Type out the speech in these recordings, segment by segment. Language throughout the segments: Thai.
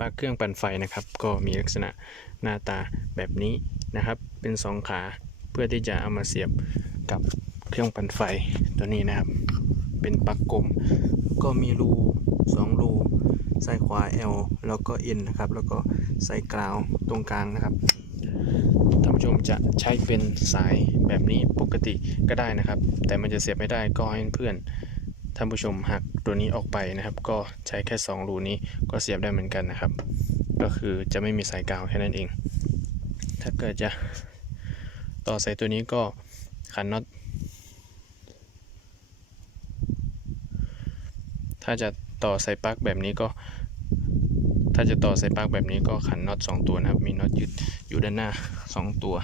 ปลั๊กเครื่องปั่นไฟนะครับ ก็มีลักษณะหน้าตาแบบนี้นะครับ เป็นสองขาเพื่อที่จะเอามาเสียบกับเครื่องปั่นไฟตัวนี้นะครับ เป็นปลั๊กกลม ก็มีรูสองรูซ้ายขวา L แล้วก็ N นะครับ แล้วก็ใส่กราวตรงกลางนะครับท่านผู้ชมจะใช้เป็นสายแบบนี้ปกติก็ได้นะครับ แต่มันจะเสียบไม่ได้ก็ให้เพื่อน ท่านผู้ชมหักตัวนี้ออกไปนะครับ ก็ใช้แค่ 2 รูนี้ก็เสียบได้เหมือนกันนะครับ ก็คือจะไม่มีสายกาวแค่นั้นเอง ถ้าเกิดจะต่อสายตัวนี้ก็ขันน็อตถ้าจะต่อสายปลั๊กแบบนี้ก็ ถ้าจะต่อสายปลั๊กแบบนี้ก็ขันน็อต2ตัวนะครับ มีน็อตยึดอยู่ด้านหน้า 2 ตัว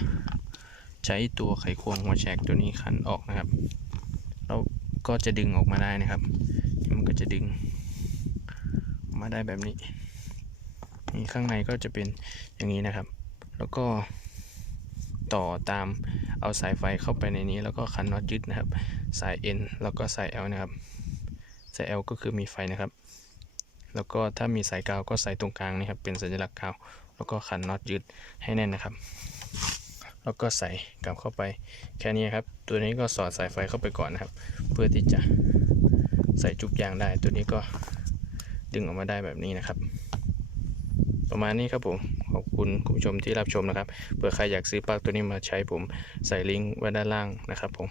ใช้ตัวไขควงหัวแฉกตัวนี้ขันออกนะครับแล้ว ก็จะดึงออกมาได้นะครับ มันก็จะดึงออกมาได้แบบนี้ นี่ข้างในก็จะเป็นอย่างนี้นะครับ แล้วก็ต่อตามเอาสายไฟเข้าไปในนี้ แล้วก็ขันน็อตยึดนะครับ สาย N แล้วก็สาย L นะครับ สาย L ก็คือมีไฟนะครับ แล้วก็ถ้ามีสายกาวก็ใส่ตรงกลางนี่ครับ เป็นสัญลักษณ์กาว แล้วก็ขันน็อตยึดให้แน่นนะครับ แล้วก็ใส่กลับเข้าไปแค่นี้ครับ ตัวนี้ก็สอดสายไฟเข้าไปก่อนนะครับ เพื่อที่จะใส่จุกยางได้ ตัวนี้ก็ดึงออกมาได้แบบนี้นะครับ ประมาณนี้ครับผม ขอบคุณคุณผู้ชมที่รับชมนะครับ เผื่อใครอยากซื้อปลั๊กตัวนี้มาใช้ผมใส่ลิงก์ไว้ด้านล่างนะครับผม